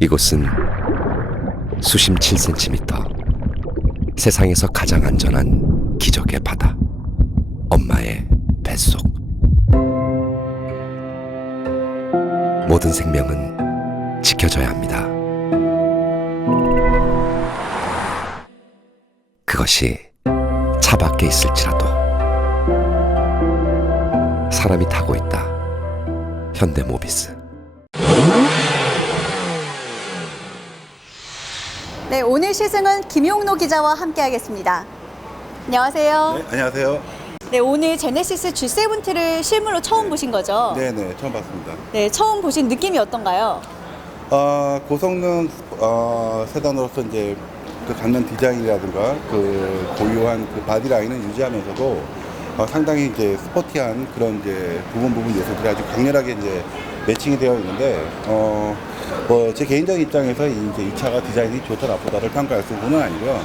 이곳은 수심 7cm, 세상에서 가장 안전한 기적의 바다, 엄마의 뱃속. 모든 생명은 지켜져야 합니다. 그것이 차 밖에 있을지라도 사람이 타고 있다. 현대모비스. 네, 오늘 시승은 김용노 기자와 함께하겠습니다. 안녕하세요. 네, 안녕하세요. 네, 오늘 제네시스 G70를 실물로 처음 보신 거죠? 네네, 처음 봤습니다. 네, 처음 보신 느낌이 어떤가요? 고성능 세단으로서 이제 그 갖는 디자인이라든가 그 고유한 그 바디라인을 유지하면서도 상당히 이제 스포티한 그런 이제 부분 요소들이 아주 강렬하게 이제 매칭이 되어 있는데 제 개인적인 입장에서 이제 이 차가 디자인이 좋다 나쁘다를 평가할 수는 아니고요.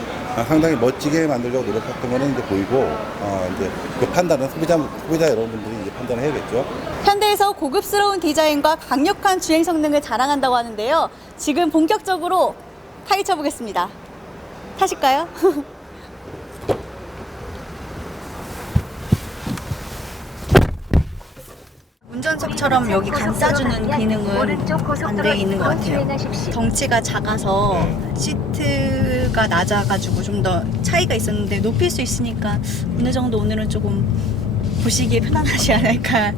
상당히 멋지게 만들려고 노력했던 거는 이제 보이고 이제 그 판단은 소비자 여러분들이 이제 판단을 해야겠죠. 현대에서 고급스러운 디자인과 강력한 주행 성능을 자랑한다고 하는데요. 지금 본격적으로 파헤쳐 보겠습니다. 타실까요? 운전석처럼 여기 감싸주는 기능은 안 돼 있는 것 같아요. 덩치가 작아서 시트가 낮아가지고 좀 더 차이가 있었는데 높일 수 있으니까 어느 정도 오늘은 조금 보시기에 편안하지 않을까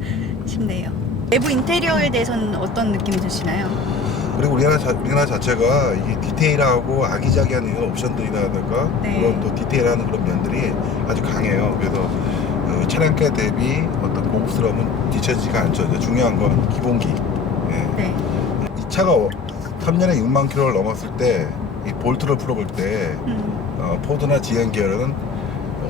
싶네요. 내부 인테리어에 대해서는 어떤 느낌이 드시나요? 그리고 우리나라 자체가 이 디테일하고 아기자기한 이런 옵션들이라든가 네. 그런 또 디테일한 그런 면들이 아주 강해요. 그래서 그 차량가 대비 어떤 고급스러움은 뒤처지지가 않죠. 이제 중요한 건 기본기. 예. 네. 이 차가 3년에 6만 킬로를 넘었을 때 이 볼트를 풀어볼 때 포드나 GM 계열은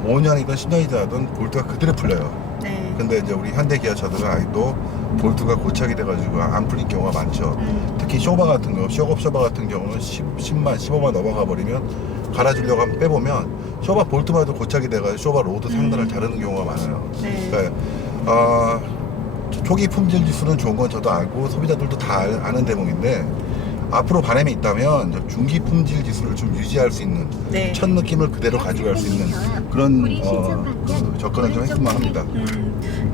5년이든 10년이든 볼트가 그대로 풀려요. 네. 근데 이제 우리 현대 기아차들은 아직도 볼트가 고착이 돼가지고 안 풀린 경우가 많죠. 특히 쇼바 같은 경우, 쇼바 같은 경우는 10만, 15만 넘어가 버리면 갈아주려고 한번 빼보면 쇼바 볼트마저 고착이 돼가지고 쇼바 로드 상단을 자르는 경우가 많아요. 네. 그러니까 초기 품질 지수는 좋은 건 저도 알고 소비자들도 다 아는 대목인데 앞으로 바람이 있다면 중기 품질 지수를 좀 유지할 수 있는 네. 첫 느낌을 그대로 가져갈 수 있는 그런 그 접근을 좀 했으면 합니다.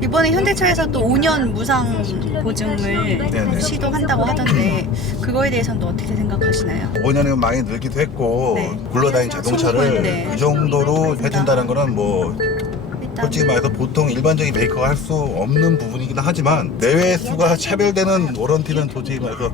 이번에 현대차에서 또 5년 무상 보증을 네네. 시도한다고 하던데 그거에 대해서는 또 어떻게 생각하시나요? 5년이면 많이 늘기도 했고 네. 굴러다니는 자동차를 네. 그 정도로 해준다는 거는 뭐 일단 솔직히 말해서 보통 일반적인 메이커가 할 수 없는 부분이긴 하지만 내외 수가 차별되는 워런티는 도저히 말해서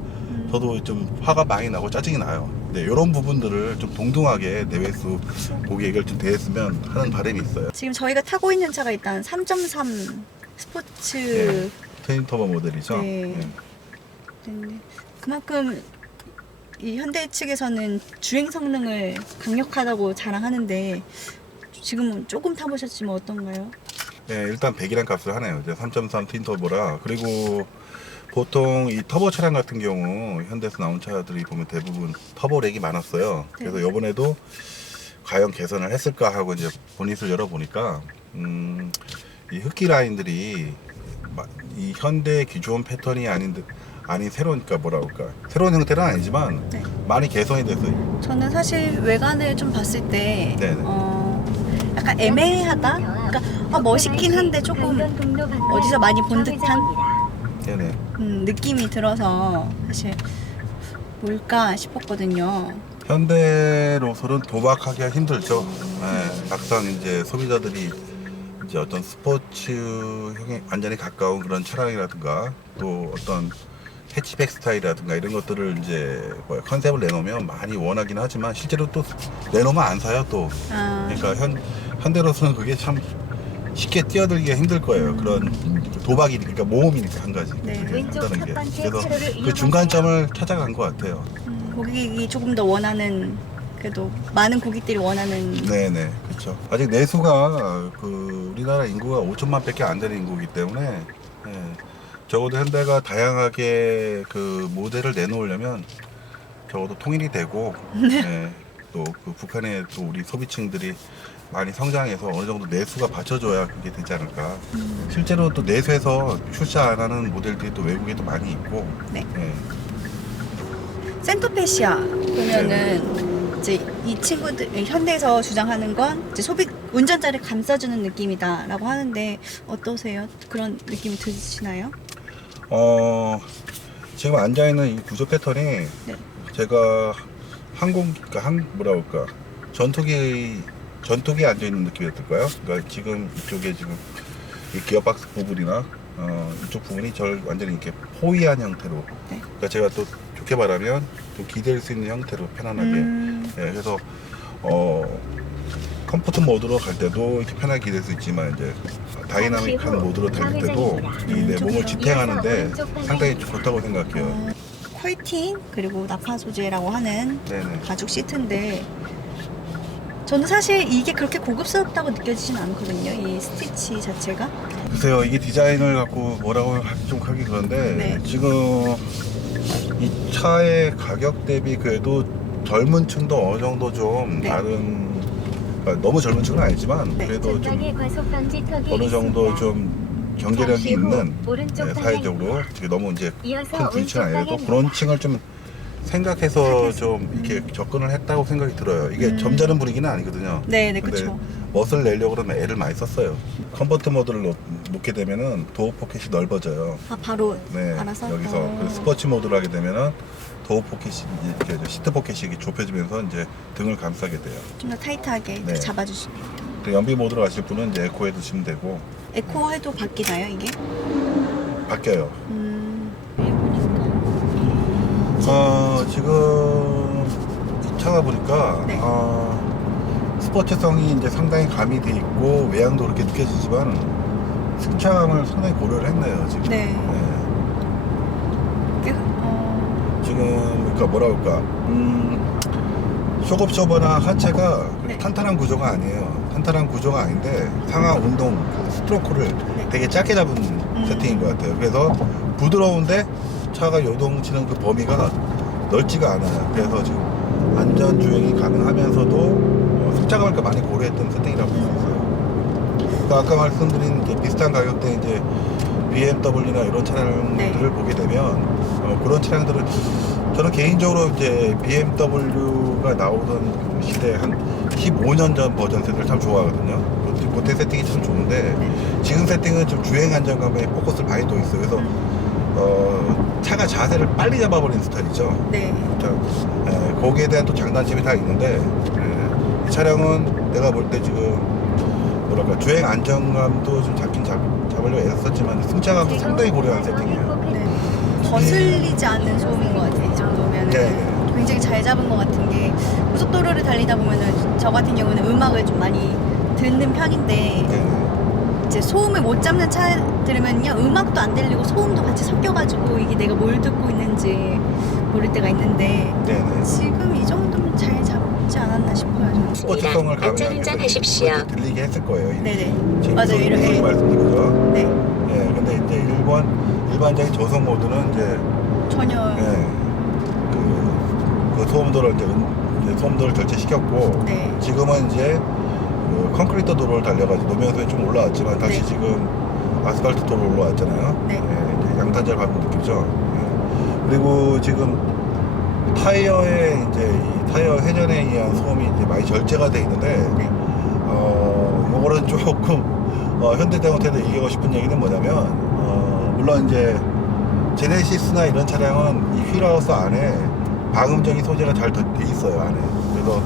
저도 좀 화가 많이 나고 짜증이 나요. 네, 이런 부분들을 좀 동등하게 내외수 고객 해결 좀 됐으면 하는 바람이 있어요. 지금 저희가 타고 있는 차가 일단 3.3 스포츠 네, 트윈 터보 모델이죠. 네. 네. 네. 그만큼 이 현대 측에서는 주행 성능을 강력하다고 자랑하는데 지금은 조금 타보셨지만 어떤가요? 네, 일단 100이란 값을 하네요. 이제 3.3 트윈 터보라. 그리고 보통 이 터보 차량 같은 경우 현대에서 나온 차들이 보면 대부분 터보렉이 많았어요. 그래서 이번에도 과연 개선을 했을까 하고 이제 보닛을 열어보니까 이 흡기 라인들이 이 현대 기존 패턴이 아닌 새로운, 그러니까 뭐라 그럴까, 새로운 형태는 아니지만 네. 많이 개선이 됐어요. 저는 사실 외관을 좀 봤을 때 네네. 약간 애매하다? 그러니까 멋있긴 한데 조금 어디서 많이 본 듯한 네네. 느낌이 들어서 사실 뭘까 싶었거든요. 현대로서는 도박하기가 힘들죠. 네, 막상 이제 소비자들이 이제 어떤 스포츠형에 완전히 가까운 그런 차량이라든가 또 어떤 해치백 스타일이라든가 이런 것들을 이제 컨셉을 내놓으면 많이 원하긴 하지만 실제로 또 내놓으면 안 사요 또. 그러니까 현대로서는 그게 참 쉽게 뛰어들기가 힘들 거예요. 그런 도박이니까 모험이니까 한 가지. 네. 한다는 게. 그래서 그 중간점을 찾아간 것 같아요. 고객이 조금 더 원하는, 그래도 많은 고객들이 원하는. 네네, 그렇죠. 아직 내수가 그 우리나라 인구가 5천만 밖에 안 되는 인구이기 때문에 적어도 현대가 다양하게 그 모델을 내놓으려면 적어도 통일이 되고 또 그 북한의 또 우리 소비층들이 많이 성장해서 어느 정도 내수가 받쳐줘야 그게 되지 않을까. 실제로 또 내수에서 출시 안 하는 모델들이 또 외국에 도 많이 있고. 네. 센터페시아 보면은 이제 이 친구들 현대에서 주장하는 건 이제 운전자를 감싸주는 느낌이다라고 하는데 어떠세요? 그런 느낌이 드시나요? 지금 앉아있는 이 구조 패턴이 네. 제가 뭐라 그럴까 전투기에 앉아있는 느낌이었을까요? 그러니까 지금 이쪽에 지금 이 기어박스 부분이나 이쪽 부분이 저를 완전히 이렇게 포위한 형태로 네. 그러니까 제가 또 좋게 말하면 좀 기댈 수 있는 형태로 편안하게 네, 그래서 컴포트 모드로 갈 때도 이렇게 편하게 기댈 수 있지만 이제 다이나믹한 모드로 달릴 때도 내 몸을 지탱하는데 상당히 좋다고 생각해요. 퀄팅 그리고 나파 소재라고 하는 네네. 가죽 시트인데 저는 사실 이게 그렇게 고급스럽다고 느껴지진 않거든요. 이 스티치 자체가. 글쎄요, 이게 디자인을 갖고 뭐라고 좀 하기 그런데 네. 지금 이 차의 가격 대비 그래도 젊은 층도 어느 정도 좀 네. 다른 그러니까 너무 젊은 층은 아니지만 네. 그래도 좀 어느 정도 좀 경제력이 있는 네, 사회적으로 되게 너무 이제 큰 부유층은 아니어도 그런 층을 좀 생각해서 좀 이렇게 접근을 했다고 생각이 들어요. 이게 점잖은 분위기는 아니거든요. 네네 근데 그렇죠. 멋을 내려고 그러면 애를 많이 썼어요. 컴포트 모드를 놓게 되면은 도어 포켓이 넓어져요. 아 바로 네, 알아서. 여기서 그리고 스포츠 모드를 하게 되면은 도어 포켓이 이렇게 시트 포켓이 이렇게 좁혀지면서 이제 등을 감싸게 돼요. 좀 더 타이트하게 네. 잡아주시네요. 그 연비 모드로 가실 분은 이제 에코에 두시면 되고 에코해도 바뀌나요 이게? 바뀌어요. 지금 이 차가 보니까 네. 스포츠성이 이제 상당히 가미돼 있고 외양도 그렇게 느껴지지만 승차감을 상당히 고려를 했네요 지금. 네. 지금 그러니까 뭐라 그럴까 쇼급쇼버나 하체가 네. 탄탄한 구조가 아니에요. 탄탄한 구조가 아닌데 상하 운동 그 스트로크를 되게 짧게 잡은 세팅인 것 같아요. 그래서 부드러운데 차가 요동치는 그 범위가 넓지가 않아요. 그래서 지금 안전 주행이 가능하면서도 승차감을 많이 고려했던 세팅이라고 볼 수 있어요. 그러니까 아까 말씀드린 이제 비슷한 가격대 이제 BMW나 이런 차량들을 네. 보게 되면 그런 차량들은 저는 개인적으로 이제 BMW가 나오던 그 시대 한 15년 전 버전 세대를 참 좋아하거든요. 그때 세팅이 참 좋은데 지금 세팅은 좀 주행 안정감에 포커스를 많이 둬 있어요. 그래서 차가 자세를 빨리 잡아버리는 스타일이죠. 네. 거기에 대한 또 장단점이 다 있는데 이 차량은 내가 볼 때 지금 뭐랄까 주행 안정감도 좀 잡으려고 애썼지만 승차감도 상당히 고려한 세팅이에요. 네. 거슬리지 않는 소음인 것 같아요. 이 정도면 네. 굉장히 잘 잡은 것 같은 게 고속도로를 달리다 보면은 저 같은 경우는 음악을 좀 많이 듣는 편인데 네. 이제 소음을 못 잡는 차 들으면요 음악도 안 들리고 소음도 같이 섞여가지고 이게 내가 뭘 듣고 있는지 모를 때가 있는데 네네. 지금 이 정도면 잘 잡지 않았나 싶어요. 저는. 스포츠성을 안전운전 하십시오. 가미하면서 들리게 했을 거예요. 네네. 지금 맞아요. 이렇게. 소리 말씀드린 거죠. 네. 네, 근데 이제 일반적인 저속 모드는 이제 전혀. 네, 그 소음도를 이제 소음도를 절제시켰고 네. 지금은 이제 그 콘크리트 도로를 달려가지고 노면소에 좀 올라왔지만 다시 네. 지금 아스팔트 도로 올라왔잖아요. 네. 이제 양탄자를 밟은 느낌이죠. 그리고 지금 타이어에 이제 이 타이어 회전에 의한 소음이 이제 많이 절제가 돼 있는데 네. 요거는 조금 현대자동차에서 얘기하고 싶은 얘기는 뭐냐면 물론 이제 제네시스나 이런 차량은 이 휠하우스 안에 방음적인 소재가 잘 돼 있어요 안에. 그래서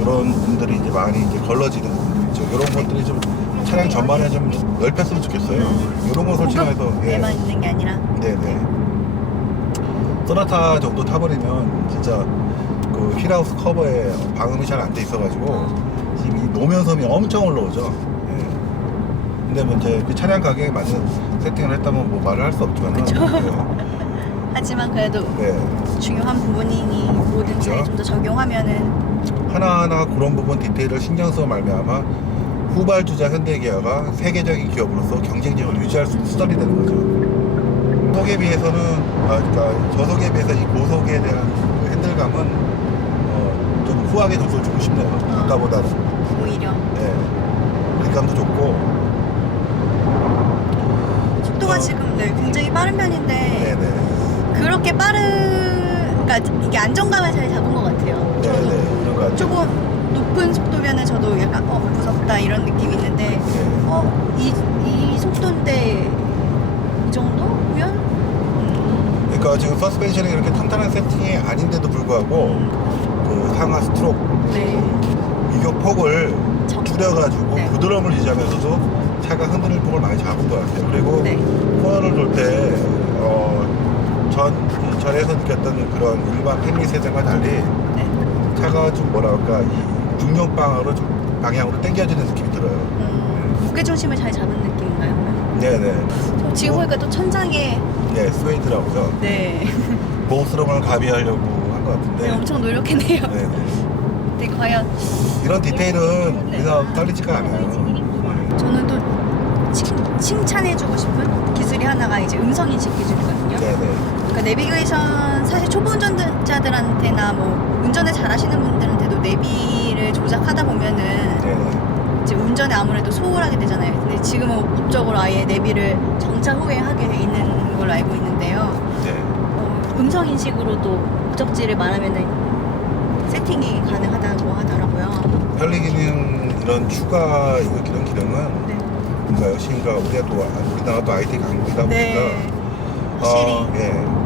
이런 분들이 이제 많이 이제 걸러지는 부분들이죠. 이런 것들이 좀 차량 전반에 좀 넓혔으면 좋겠어요. 이런 거 솔직해서 에만 있는 게 아니라. 네네. 소나타 정도 타버리면 진짜 그 휠하우스 커버에 방음이 잘 안 돼 있어가지고 지금 이 노면섬이 엄청 올라오죠. 예. 근데 뭐 이제 그 차량 가격에 맞는 세팅을 했다면 뭐 말을 할 수 없지만. 하지만 그래도 네. 중요한 부분이니 모든 차에 그렇죠. 좀 더 적용하면은 하나하나 그런 부분 디테일을 신경 써 말미암아 후발주자 현대기아가 세계적인 기업으로서 경쟁력을 유지할 수 있는 수단이 되는 거죠. 속에 비해서는 그러니까 저속에 비해서 이 고속에 대한 그 핸들감은 좀 후하게 점수를 주고 싶네요. 아까보다는. 오히려 네. 그립감도 좋고. 속도가 지금 네, 굉장히 빠른 편인데 네네. 그렇게 빠르 그러니까 이게 안정감을 잘 잡은 것 같아요. 네, 저도 네. 그런 것 같아요. 조금 높은 속도면은 저도 약간 무섭다 이런 느낌이 있는데 네. 이 속도인데 이 정도면 그러니까 지금 서스펜션이 이렇게 탄탄한 세팅이 아닌데도 불구하고 그 상하 스트로크 네. 위격 폭을 줄여가지고 네. 부드러움을 유지하면서도 차가 흔들릴 폭을 많이 잡은 것 같아요. 그리고 네. 코너를 돌 때 전에서 느꼈던 그런 일반 팬리 세대와 달리 네. 차가 좀 뭐랄까 이 중력방으로 좀 방향으로 당겨지는 느낌이 들어요. 무게 중심을 잘 잡은 느낌인가요? 네네. 지금 보니까 또 천장에 네, 스웨이드라고요. 네. 보호스러움을 가미하려고 한 것 같은데. 네, 엄청 노력했네요. 네네. 근데 과연 이런 디테일은 네. 우리나라 떨리지가 않아요. 저는 또 칭찬해주고 싶은 기술이 하나가 이제 음성인식 기술이거든요. 네네. 그러니까 내비게이션 사실 초보 운전자들한테나 뭐 운전을 잘하시는 분들한테도 내비를 조작하다 보면은 네네. 이제 운전에 아무래도 소홀하게 되잖아요. 근데 지금은 법적으로 아예 내비를 정차 후에 하게 돼 있는 걸로 알고 있는데요. 네. 음성 인식으로도 목적지를 말하면은 세팅이 가능하다고 하더라고요. 편리 기능 이런 추가 이런 기능은 네. 뭔가 역시 우리나라 또 IT 강국이다 보니까 네. 확실히. 예.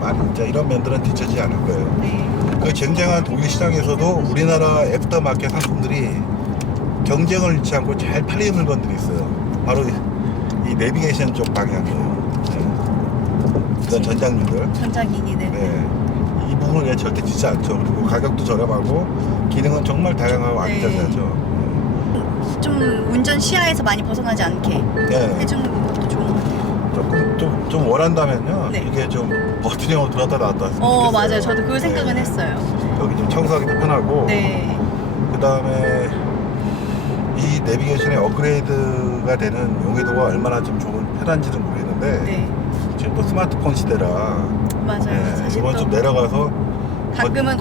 많이 이제 이런 면들은 뒤처지지 않을 거예요. 네. 그 쟁쟁한 독일 시장에서도 우리나라 애프터마켓 상품들이 경쟁을 잃지 않고 잘 팔리는 물건들이 있어요. 바로 이 내비게이션 쪽 방향이에요. 네. 이런 전장류들. 전자기기들. 네. 이 부분은 절대 지지 않죠. 그리고 가격도 저렴하고 기능은 정말 다양하고 네. 아기자기하죠. 좀 운전 시야에서 많이 벗어나지 않게 네. 해주는 것도 좋은 것 같아요. 좀 원한다면요. 네. 이게 좀 버튼형으로 들었다 나왔다 했으면 좋겠어요. 맞아요. 저도 그 생각은 네. 했어요. 여기 좀 청소하기도 편하고 네. 그 다음에 이 내비게이션의 업그레이드가 되는 용이도가 얼마나 좀 편한지는 모르겠는데 네. 지금 또 스마트폰 시대라 맞아요. 네, 사실 이번 또 좀 내려가서 가끔은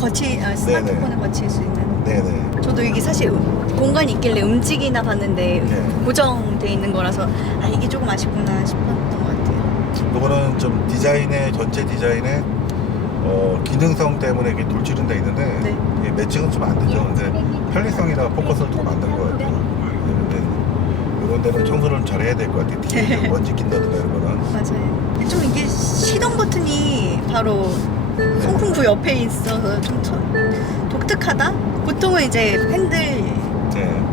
스마트폰을 거칠 수 있는. 네네. 저도 이게 사실 공간이 있길래 움직이나 봤는데 네. 고정돼 있는 거라서 이게 조금 아쉽구나 싶었던 것 같아요. 이거는 좀 전체 디자인의 기능성 때문에 이게 돌출은 돼 있는데 네. 이게 매칭은 좀 안 되죠. 근데 편리성이라 포커스를 두고 만든 것 같아요. 네, 근데 이런 데는 청소를 잘 해야 될 것 같아요. 뒤에 좀 먼지 낀다든가 이런 거는. 맞아요. 좀 이게 시동 버튼이 바로 송풍구 옆에 있어서 좀 독특하다? 보통은 이제 핸들 네.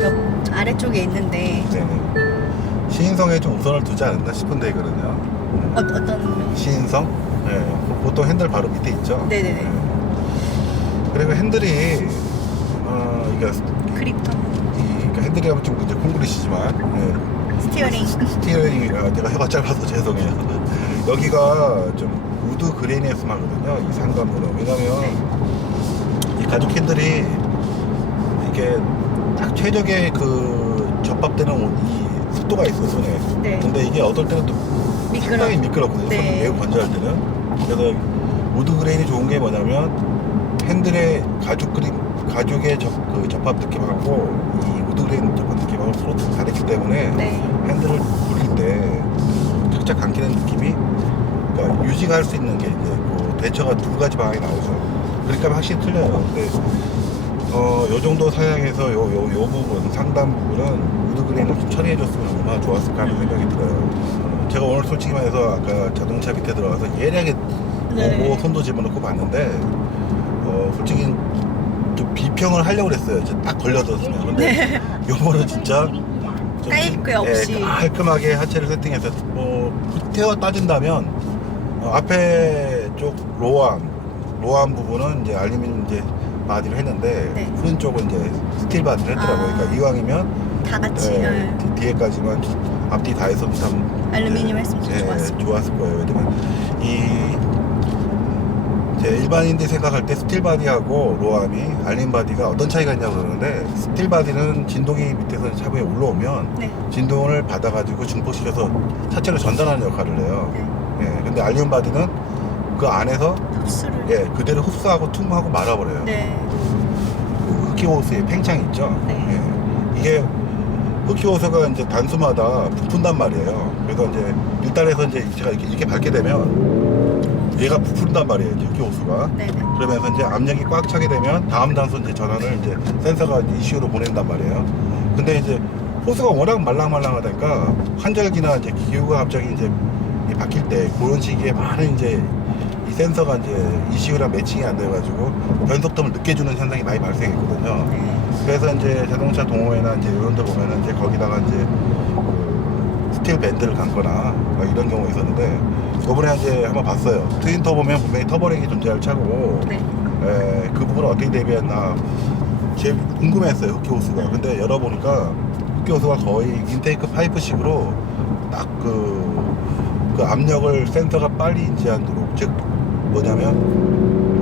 옆 아래쪽에 있는데 네네. 시인성에 좀 우선을 두지 않았나 싶은데 이거는요. 어떤 시인성? 네. 보통 핸들 바로 밑에 있죠. 네네네. 네. 그리고 핸들이 이게 그립터 그러니까 핸들이 하면 좀 이제 콩그리시지만 네. 스티어링이라 제가 해가 짧아서 죄송해요. 여기가 좀 우드 그레이니스마거든요. 이 상단부는. 왜냐면 이 가죽 핸들이 이게 딱 최적의 그 접합되는 이 습도가 있어 손에. 네. 근데 이게 어떨 때는 또 상당히 미끄럽거든요. 네. 손이 매우 건조할 때는. 그래서 우드 그레인이 좋은 게 뭐냐면 핸들의 가죽의 접합 느낌하고 이 우드 그레인 접합 느낌하고 서로 다르기 때문에 네. 핸들을 돌릴 때 착착 감기는 느낌이 그러니까 유지가 할 수 있는 게 이제 그 대처가 두 가지 방향이 나오죠. 그러니까 확실히 틀려요. 근데 요 정도 사양에서 요 부분 상단 부분은 우드 그레인을 좀 처리해줬으면 얼마나 좋았을까 하는 생각이 들어요. 제가 오늘 솔직히 말해서 아까 자동차 밑에 들어가서 예리하게 보고 손도 집어넣고 봤는데 솔직히 좀 비평을 하려고 그랬어요. 딱 걸려들었으면. 근데 요거는 진짜 좀 깔 게 없이. 깔끔하게 하체를 세팅해서 태워 따진다면 앞에 쪽 로암 부분은 이제 알루미늄 이제 바디를 했는데 네. 후륜 쪽은 이제 스틸 바디를 했더라고요. 그러니까 이왕이면 다 같이 뒤에까지만 앞뒤 다 해서 참 알루미늄 했으면 좋았을 거예요. 왜냐면 제 일반인들이 생각할 때 스틸 바디하고 로암이 알루미늄 바디가 어떤 차이가 있냐고 그러는데 스틸 바디는 진동이 밑에서 차부에 올라오면 네. 진동을 받아가지고 증폭시켜서 차체로 전달하는 역할을 해요. 네. 근데 알루미늄 바디는 그 안에서 흡수를 그대로 흡수하고 퉁하고 말아버려요. 네. 그 흡기호스의 팽창이 있죠. 네. 이게 흡기호스가 이제 단수마다 부푼단 말이에요. 그래서 이제 1단에서 이제 제가 이렇게 밟게 되면 얘가 부푼단 말이에요. 흡기 호수가. 네네. 그러면서 이제 압력이 꽉 차게 되면 다음 단수 이제 전환을 이제 센서가 ECU로 보낸단 말이에요. 근데 이제 호수가 워낙 말랑말랑하다니까 환절기나 이제 기후가 갑자기 이제 바뀔 때 그런 시기에 많은 이제 이 센서가 이제 ECU랑 매칭이 안 돼가지고 변속점을 늦게 주는 현상이 많이 발생했거든요. 네. 그래서 이제 자동차 동호회나 이제 이런 데 보면은 이제 거기다가 이제 그 스틸 밴드를 감거나 막 이런 경우가 있었는데 이번에 이제 한번 봤어요. 트윈터 보면 분명히 터보렉이 존재할 차고 네. 그 부분을 어떻게 대비했나 제일 궁금했어요. 흡기 호수가. 근데 열어보니까 흡기 호수가 거의 인테이크 파이프식으로 딱 그 압력을 센서가 빨리 인지하도록 즉 뭐냐면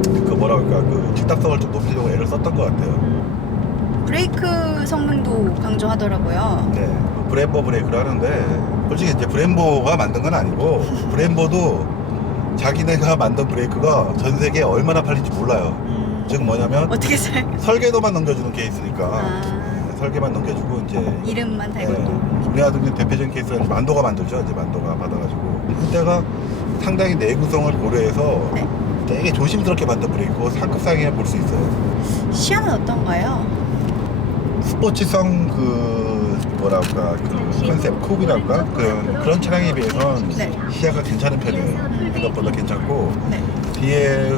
그 뭐라 그럴까 그 직답성을 좀 높이려고 애를 썼던 것 같아요. 브레이크 성능도 강조하더라고요. 네, 그 브렘보 브레이크를 하는데 솔직히 이제 브렘보가 만든 건 아니고 브렘보도 자기네가 만든 브레이크가 전 세계에 얼마나 팔릴지 몰라요. 즉 뭐냐면 어떻게 설계도만 넘겨주는 케이스니까 아. 설계만 넘겨주고 이제 이름만 달고 또. 우리나라 같은 대표적인 케이스가 이제 만도가 만들죠. 이제 만도가 받아가지고 이때가 상당히 내구성을 고려해서 네. 되게 조심스럽게 만든 브레이크고 상급상에 볼 수 있어요. 시야는 어떤가요? 스포츠성 그 뭐랄까 그 컨셉 쿱이랄까 그런 차량에 비해서는 네. 시야가 괜찮은 편이에요. 생각보다 괜찮고 네. 뒤에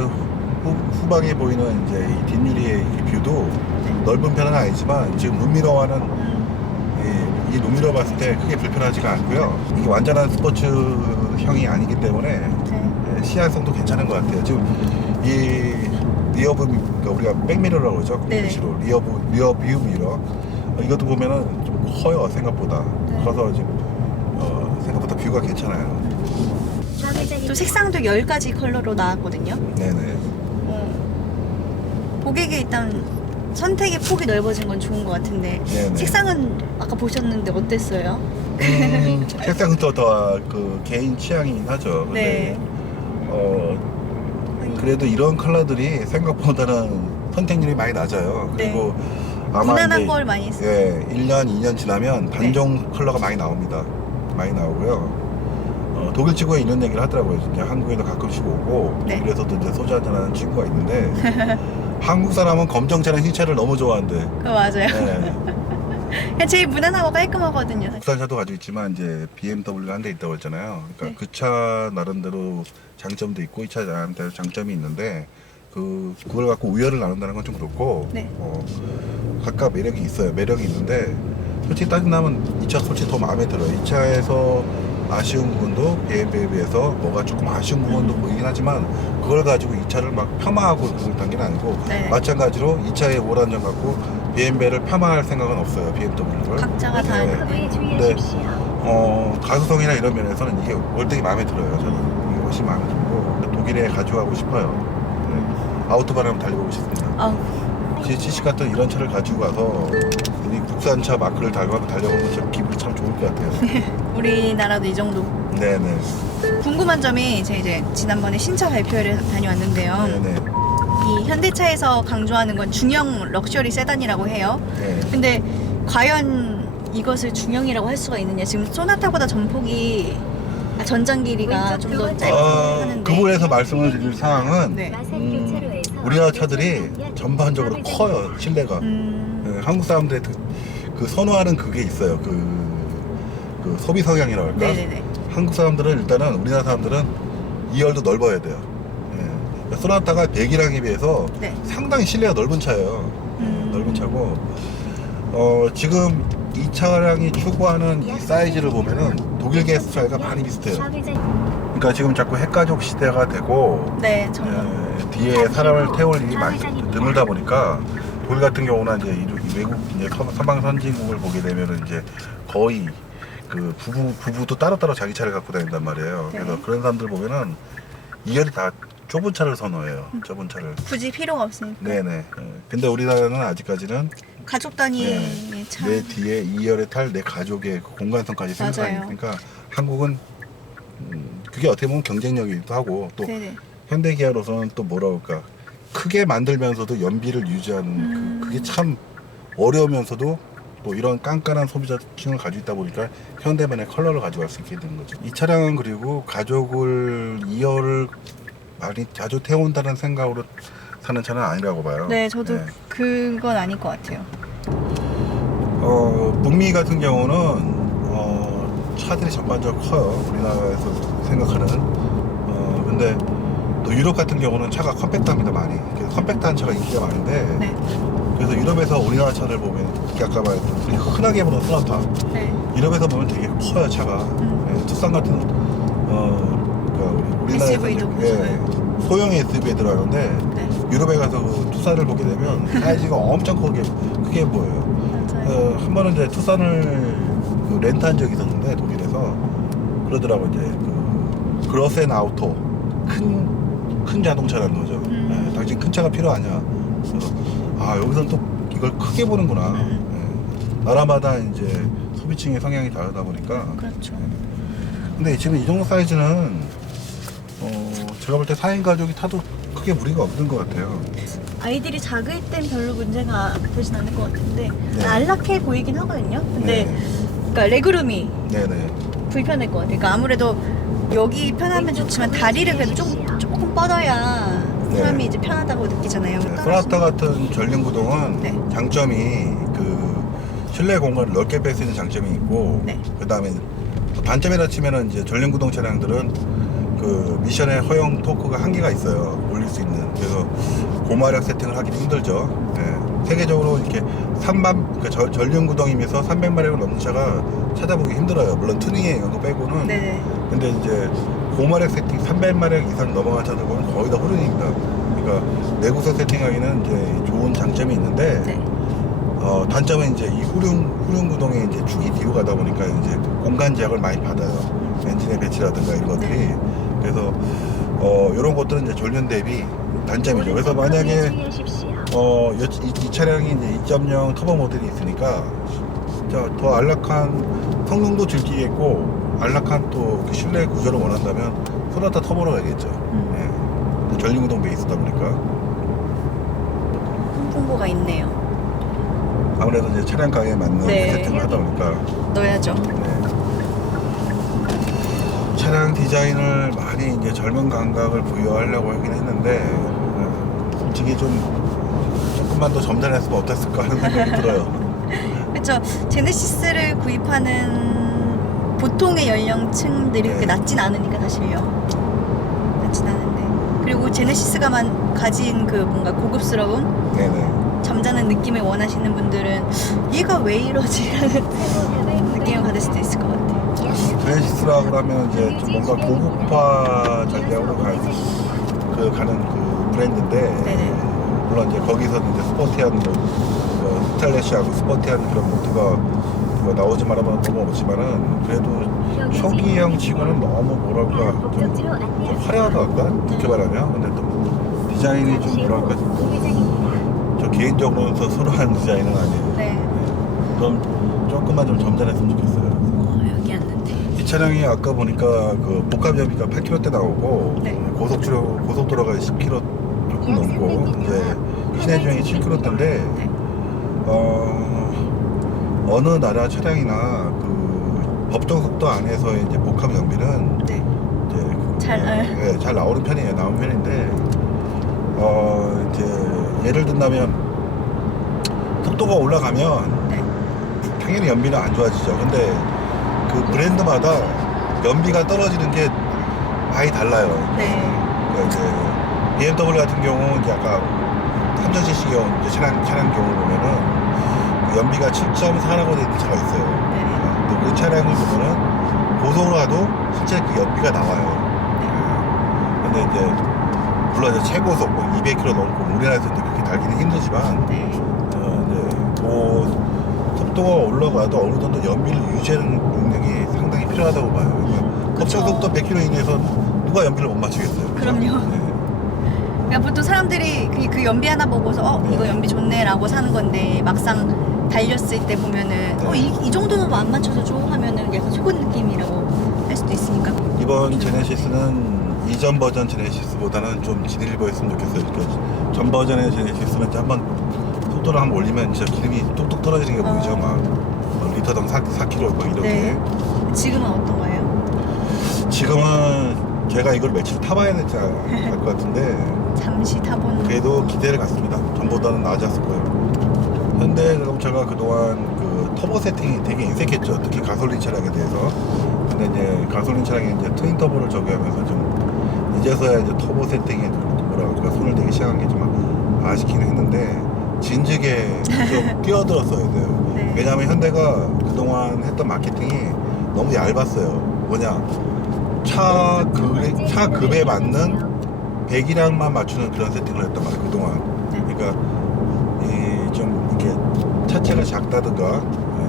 후방에 보이는 이제 이 뒷유리의 이 뷰도 네. 넓은 편은 아니지만 지금 룸미러와는 이 룸미러 봤을 때 크게 불편하지가 않고요. 이게 완전한 스포츠형이 아니기 때문에 네. 시야성도 괜찮은 것 같아요. 지금 이 리어뷰, 그러니까 우리가 백미러라고 그러죠. 네네. 글씨로 리어뷰 미러. 이것도 보면은 좀 커요 생각보다. 네. 커서 지금 생각보다 뷰가 괜찮아요. 또 색상도 10가지 컬러로 나왔거든요. 네네. 고객이 일단 선택의 폭이 넓어진 건 좋은 것 같은데 네네. 색상은 아까 보셨는데 어땠어요? 색상은 더 그 개인 취향이긴 하죠. 근데 네. 그래도 이런 컬러들이 생각보다는 선택률이 많이 낮아요. 그리고 아마 무난한 이제 걸 많이 써요. 예, 1년, 2년 지나면 단종 컬러가 많이 나옵니다. 많이 나오고요. 독일 친구가 이런 얘기를 하더라고요. 진짜 한국에도 가끔씩 오고 네. 독일에서도 이제 소주 한잔하는 친구가 있는데 한국 사람은 검정차랑 흰차를 너무 좋아한대. 그거 맞아요. 예. 그냥 제일 무난하고 깔끔하거든요. 국산차도 가지고 있지만 이제 BMW가 한 대 있다고 했잖아요. 그러니까 네. 그 차 나름대로 장점도 있고 이 차 나름대로 장점이 있는데 그걸 갖고 우열을 나눈다는 건 좀 그렇고 네. 각각 매력이 있어요. 매력이 있는데 솔직히 따진다면 이 차 솔직히 더 마음에 들어요. 이 차에서 아쉬운 부분도 BMW에 비해서 뭐가 조금 아쉬운 부분도 보이긴 하지만 그걸 가지고 이 차를 막 폄하하고 그런 단계는 아니고 네. 마찬가지로 이 차의 오란점 갖고 BMW를 폐마할 생각은 없어요. BMW를. 각자가 다 네. 네. 가수성이나 이런 면에서는 이게 월등히 마음에 들어요. 저는 이게 훨씬 마음에 들고 독일에 가져가고 싶어요. 네. 아우토바를 한번 달려보고 싶습니다. 아우, GT 같은 이런 차를 가지고 가서 우리 국산차 마크를 달고 달려보면 참 기분이 참 좋을 것 같아요. 우리나라도 이 정도. 네네. 궁금한 점이 제가 이제 지난번에 신차 발표회를 다녀왔는데요. 네네. 이 현대차에서 강조하는 건 중형 럭셔리 세단이라고 해요. 네. 근데 과연 이것을 중형이라고 할 수가 있느냐? 지금 소나타보다 전폭이 전장 길이가 좀 더 짧고 하는데. 그 부분에서 말씀을 드릴 사항은 네. 우리나라 차들이 전반적으로 커요. 실내가. 네, 한국 사람들의 그 선호하는 그게 있어요. 그 소비 성향이라고 할까? 네네네. 한국 사람들은 일단은 우리나라 사람들은 2열도 넓어야 돼요. 예. 소나타가 100이랑에 비해서 네. 상당히 실내가 넓은 차예요. 넓은 차고 지금 이 차량이 추구하는 이 사이즈를 보면은 독일계 스타일과 많이 비슷해요. 그러니까 지금 자꾸 핵가족 시대가 되고 네, 정말. 뒤에 사람을 태울 일이 많이 드물다 보니까 독일 같은 경우는 이제 이 외국 이제 서방 선진국을 보게 되면은 이제 거의 그 부부도 따로따로 자기 차를 갖고 다닌단 말이에요. 네. 그래서 그런 사람들 보면은 2열이 다 좁은 차를 선호해요. 좁은 차를. 굳이 필요가 없으니까. 네네. 근데 우리나라는 아직까지는 가족 단위의 차. 내 뒤에 2열에 탈 내 가족의 그 공간성까지 생각하니까 맞아요. 그러니까 한국은 그게 어떻게 보면 경쟁력이기도 하고 또 네네. 현대기아로서는 또 뭐라 그럴까 크게 만들면서도 연비를 유지하는 그게 참 어려우면서도 또 이런 깐깐한 소비자층을 가지고 있다 보니까 현대만의 컬러를 가져갈 수 있게 되는 거죠. 이 차량은 그리고 가족을 2열을 많이 자주 태운다는 생각으로 사는 차는 아니라고 봐요. 네, 저도 그건 아닐 것 같아요. 북미 같은 경우는 차들이 전반적으로 커요. 우리나라에서 생각하는. 근데 또 유럽 같은 경우는 차가 컴팩트합니다, 많이. 그래서 컴팩트한 차가 인기가 많은데, 네. 그래서 유럽에서 우리나라 차를 보면, 아까 말했던 흔하게 보는 소나타, 네. 유럽에서 보면 되게 커요, 차가. 예, 투싼 같은, 그러니까 우리나라에서 SUV도 이제, 소형의 SUV에 들어가는데, 네. 유럽에 가서 그 투싼을 보게 되면 사이즈가 엄청 크게 보여요. 맞아요. 한 번은 이제 투싼을 그 렌트한 적이 있었는데 독일에서 그러더라고 이제 그 그로센 아우토 큰 자동차라는 거죠. 당신 큰 차가 필요하냐? 그래서 여기서는 또 이걸 크게 보는구나. 나라마다 이제 소비층의 성향이 다르다 보니까. 그렇죠. 근데 지금 이 정도 사이즈는 제가 볼 때 4인 가족이 타도 크게 무리가 없는 것 같아요. 아이들이 작을 땐 별로 문제가 되진 않을 것 같은데 네. 안락해 보이긴 하거든요. 근데 네. 그러니까 레그룸이 네네. 불편할 것 같아요. 그러니까 아무래도 여기 편하면 좋지만 다리를 그래도 조금 뻗어야 사람이 네. 이제 편하다고 느끼잖아요. 네, 소나타 같은 전륜구동은 네. 장점이 그 실내 공간을 넓게 뺄 수 있는 장점이 있고 네. 그 다음에 단점이라 치면은 이제 전륜구동 차량들은 그 미션의 허용 토크가 한계가 있어요. 올릴 수 있는. 그래서 고마력 세팅을 하기 힘들죠. 예. 세계적으로 이렇게 전륜구동이면서 300마력을 넘는 차가 찾아보기 힘들어요. 물론 튜닝에 이런 거 빼고는. 네네. 근데 이제 고마력 세팅 300마력 이상 넘어간 차들 보면 거의 다 후륜입니다. 그러니까 내구성 세팅하기는 이제 좋은 장점이 있는데 네. 단점은 이제 이 후륜 구동에 이제 축이 뒤로 가다 보니까 이제 공간 제약을 많이 받아요. 엔진의 배치라든가 이런 것들이. 네. 그래서 이런 것들은 이제 전륜 대비 단점이죠. 그래서 만약에 이 차량이 이제 2.0 터보 모델이 있으니까 더 안락한 성능도 즐기겠고 안락한 또 실내 구조를 원한다면 소나타 터보로 가야겠죠. 예. 전륜구동 베이스다 보니까 홍보가 있네요. 아무래도 이제 차량 가격에 맞는 네. 세팅을 하다 보니까 넣어야죠. 네. 차량 디자인을 많이 이제 젊은 감각을 부여하려고 하긴 했는데 솔직히 조금만 더 점잖았으면 어땠을까 하는 생각이 들어요. 그렇죠. 제네시스를 구입하는 보통의 연령층들이 그렇게 네. 낮진 않으니까 사실요. 낮진 않은데. 그리고 제네시스가만 가진 그 뭔가 고급스러움, 네네. 점잖은 느낌을 원하시는 분들은 얘가 왜 이러지라는 느낌을 받을 수도 있을 것 같아요. 제네시스라고 하면 이제 좀 뭔가 고급화 전략으로 가는 그 브랜드인데 네네. 물론 이제 거기서는 이제 스포티한 스타일리시하고 스포티한 그런 모드가 나오지 말아봐도 너무 없지만은 그래도 초기형 치고는 너무 뭐랄까 좀 화려하다 할까? 그렇게 말하면. 근데 또 디자인이 좀 뭐랄까 저 개인적으로는 선호하는 디자인은 아니에요. 네. 좀 조금만 좀 점잖했으면 좋겠어요. 여기 왔는데. 이 차량이 아까 보니까 그 복합 연비가 8km대 나오고 네. 고속도로가 10km 조금 넘고 이제 시내 주행이 7km대인데 네. 어느 나라 차량이나 그 법정 속도 안에서의 이제 복합 연비는 네. 이제 잘 나오는 편이에요. 나오는 편인데 이제 예를 든다면 속도가 올라가면 네. 당연히 연비는 안 좋아지죠. 근데 그 브랜드마다 연비가 떨어지는 게 많이 달라요. 네. 그러니까 이제 BMW 같은 경우 이제 아까 3000cc형 이제 차량 경우를 보면은 그 연비가 7.4라고 되어 있는 차가 있어요. 네. 근데 그 차량을 보면은 고속으로 가도 실제 그 연비가 나와요. 근데 이제 물론 이제 최고속 뭐 200km 넘고 우리나라에서 이제 그렇게 달기는 힘들지만 네. 이제 그 속도가 올라가도 어느 정도 연비를 유지하는 능력이 상당히 필요하다고 봐요. 그러니까 법정 속도 100km 이내에서 누가 연비를 못 맞추겠어요. 그죠? 그럼요. 네. 그러니까 보통 사람들이 그 연비 하나 보고서 이거 연비 좋네라고 사는 건데 막상 달렸을 때 보면은 이 정도면 안 맞춰서 줘 하면은 약간 속은 느낌이라고 할 수도 있으니까. 이번 제네시스는 이전 버전 제네시스보다는 좀 진일보했으면 좋겠어요. 그러니까 전 버전의 제네시스는 이제 한번 속도를 한번 올리면 진짜 기름이 뚝뚝 떨어지는 게 보이죠. 막 리터당 4kg 막 이렇게. 네. 지금은 어떤가요? 지금은 제가 이걸 며칠 타봐야 될지 알 것 같은데 잠시 타보는. 그래도 기대를 갖습니다. 전보다는 나아졌을 거예요. 현대자동차가 그동안 그 터보 세팅이 되게 인색했죠. 특히 가솔린 차량에 대해서. 근데 이제 가솔린 차량에 이제 트윈 터보를 적용하면서 좀 이제서야 이제 터보 세팅에 뭐라 그럴까 손을 대기 시작한 게 좀 아쉽긴 했는데 진즉에 좀 뛰어들었어야 돼요. 네. 왜냐하면 현대가 그동안 했던 마케팅이 너무 얇았어요. 뭐냐 차 급에 맞는 배기량만 맞추는 그런 세팅을 했단 말이에요 그동안. 네. 그러니까 좀 이렇게 차체가 작다든가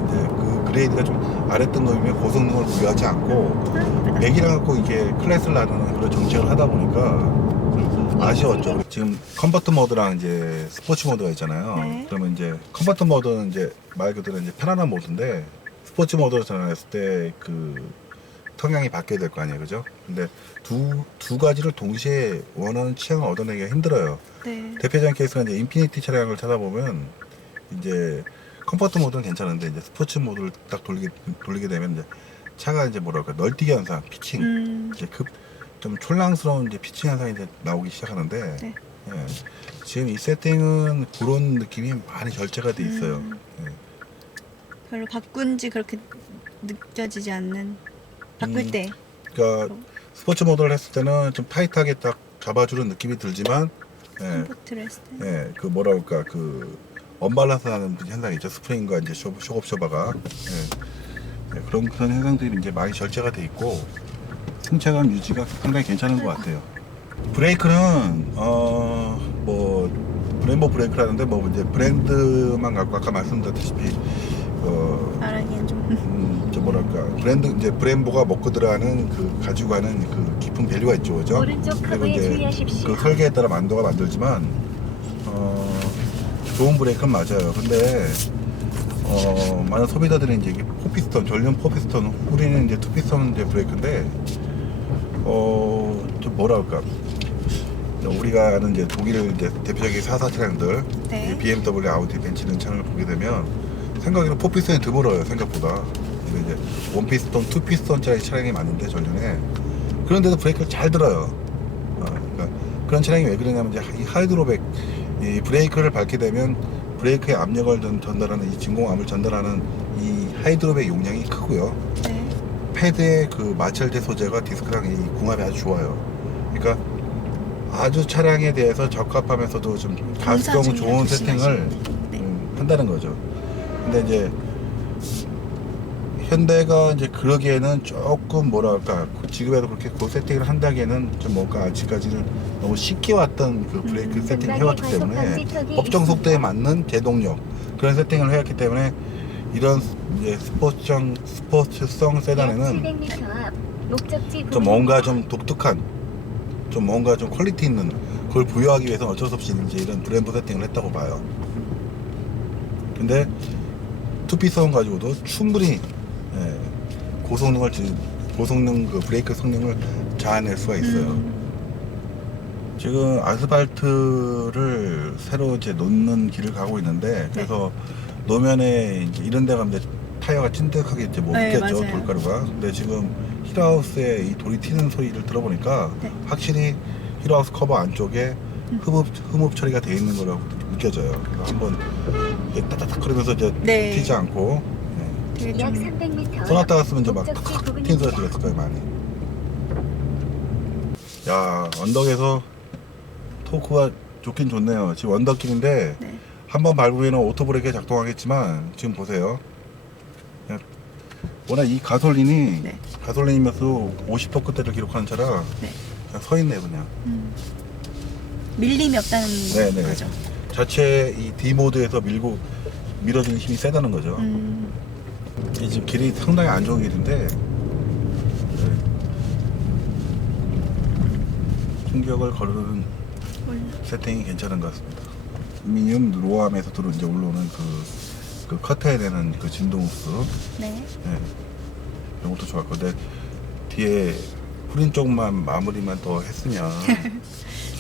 이제 그 그레이드가 좀 아랫등급이면 고성능을 부여하지 않고 배기량 갖고 이게 클래스를 나누는 그런 정책을 하다 보니까 좀 아쉬웠죠. 지금 컨버트 모드랑 이제 스포츠 모드가 있잖아요. 네. 그러면 이제 컨버트 모드는 이제 말 그대로 이제 편안한 모드인데 스포츠 모드로 전환했을 때 그 성향이 바뀌어야 될 거 아니에요, 그죠? 근데 두 가지를 동시에 원하는 취향을 얻어내기가 힘들어요. 네. 대표적인 케이스가 이제 인피니티 차량을 찾아보면 이제 컴포트 모드는 괜찮은데 이제 스포츠 모드를 딱 돌리게 되면 이제 차가 이제 뭐랄까 널뛰기 현상, 피칭, 이제 좀 촐랑스러운 이제 피칭 현상이 이제 나오기 시작하는데 네. 예, 지금 이 세팅은 그런 느낌이 많이 절제가 돼 있어요. 예. 별로 바꾼지 그렇게 느껴지지 않는. 바꿀 때. 그러니까 스포츠 모드를 했을 때는 좀 타이트하게 딱 잡아주는 느낌이 들지만, 예, 컴포트를 했을 때. 예, 그 뭐라 그럴까 그 언밸런스 나는 현상이 있죠. 스프링과 이제 쇼업쇼바가 예, 그런 현상들이 이제 많이 절제가 돼 있고 승차감 유지가 상당히 괜찮은 것 같아요. 브레이크는 뭐 브렘보 브레이크라는데 뭐 이제 브랜드만 갖고 아까 말씀드렸다시피 말하기엔 좀. 저 뭐랄까 브랜드 이제 브렘보가 먹고 들어가는 그 가지고 가는 그 깊은 밸류가 있죠, 그죠? 오른쪽 그리고 커브에 이제 주의하십시오. 그 설계에 따라 만도가 만들지만 좋은 브레이크는 맞아요. 근데 많은 소비자들이 이제 이게 포피스톤 전륜 포피스톤 우리는 이제 투피스톤 이제 브레이크인데 좀 뭐라 그럴까 우리가 아는 이제 독일 이제 대표적인 4사 차량들 네. BMW, 아우디, 벤츠 이런 차량을 보게 되면 생각에는 포피스톤이 드물어요 생각보다. 근데 이제 원피스톤, 투피스톤짜리 차량이 많은데 전륜에 그런데도 브레이크를 잘 들어요. 그러니까 그런 차량이 왜 그러냐면 이제 이 하이드로백 이 브레이크를 밟게 되면 브레이크의 압력을 전달하는 이 진공압을 전달하는 이 하이드로백 용량이 크고요. 네. 패드의 그 마찰제 소재가 디스크랑 이 궁합이 아주 좋아요. 그러니까 아주 차량에 대해서 적합하면서도 좀 가스성 좋은 세팅을 네. 한다는 거죠. 근데 이제 현대가 이제 그러기에는 조금 뭐랄까 지금에도 그렇게 그 세팅을 한다기에는 좀 뭔가 아직까지는 너무 쉽게 왔던 그 브레이크 세팅을 해왔기 때문에 법정 속도에 맞는 제동력 그런 세팅을 해왔기 때문에 이런 이제 스포츠성 세단에는 700m 앞 목적지 좀 뭔가 좀 독특한 좀 뭔가 좀 퀄리티 있는 그걸 부여하기 위해서 어쩔 수 없이 이제 이런 브랜드 세팅을 했다고 봐요. 근데 투피성 가지고도 충분히 고성능 그 브레이크 성능을 자아낼 수가 있어요. 지금 아스팔트를 새로 이제 놓는 길을 가고 있는데 그래서 노면에 이제 이런 데 가면 이제 타이어가 찐득하게 이제 못 네, 꼈죠 맞아요. 돌가루가. 근데 지금 힐하우스에 이 돌이 튀는 소리를 들어보니까 네. 확실히 힐하우스 커버 안쪽에 흠흡 처리가 되어 있는 거라고 느껴져요. 그래서 한번 이게 따닥따닥 거리면서 이제 네. 튀지 않고 되게 약 좀 300m 소나타 갔으면 이제 막 목적지 탁탁 부근입니다. 튀는 소리 들렸을 거예요 많이. 야 언덕에서 토크가 좋긴 좋네요. 지금 언덕길인데 네. 한번 밟으면 오토브레이크에 작동하겠지만 지금 보세요. 그냥 워낙 이 가솔린이 네. 가솔린이면서 50% 끝대를 기록하는 차라 네. 그냥 서 있네요 그냥. 밀림이 없다는 네네. 거죠. 자체 이 D 모드에서 밀어주는 힘이 세다는 거죠. 이 지금 길이 상당히 안 좋은 길인데 충격을 거르는 세팅이 괜찮은 것 같습니다. 알루미늄 로암에서 이제 올라오는 그 커트해야 되는 그 진동 흡수. 네. 이런 것도 좋았고, 근데 뒤에 후린 쪽만 마무리만 더 했으면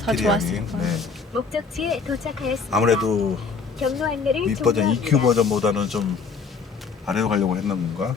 더 좋았을 스티리움이, 거예요. 목적지에 도착하였습니다. 아무래도 경로 안내를 윗 버전 종료합니다. EQ 버전보다는 좀 아래로 가려고 했나 뭔가.